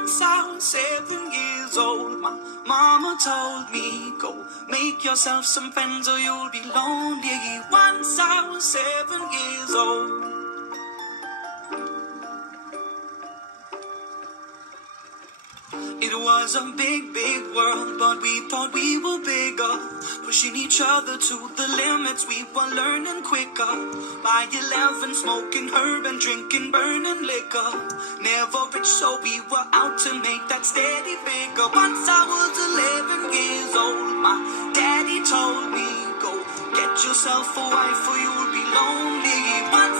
Once I was 7 years old, my mama told me, go make yourself some friends or you'll be lonely. Once I was 7 years old. It was a big, big world, but we thought we were bigger. Pushing each other to the limits, we were learning quicker. By 11, smoking herb and drinking burning liquor. Never rich, so we were out to make that steady figure. Once I was 11 years old, my daddy told me, go get yourself a wife or you'll be lonely. Once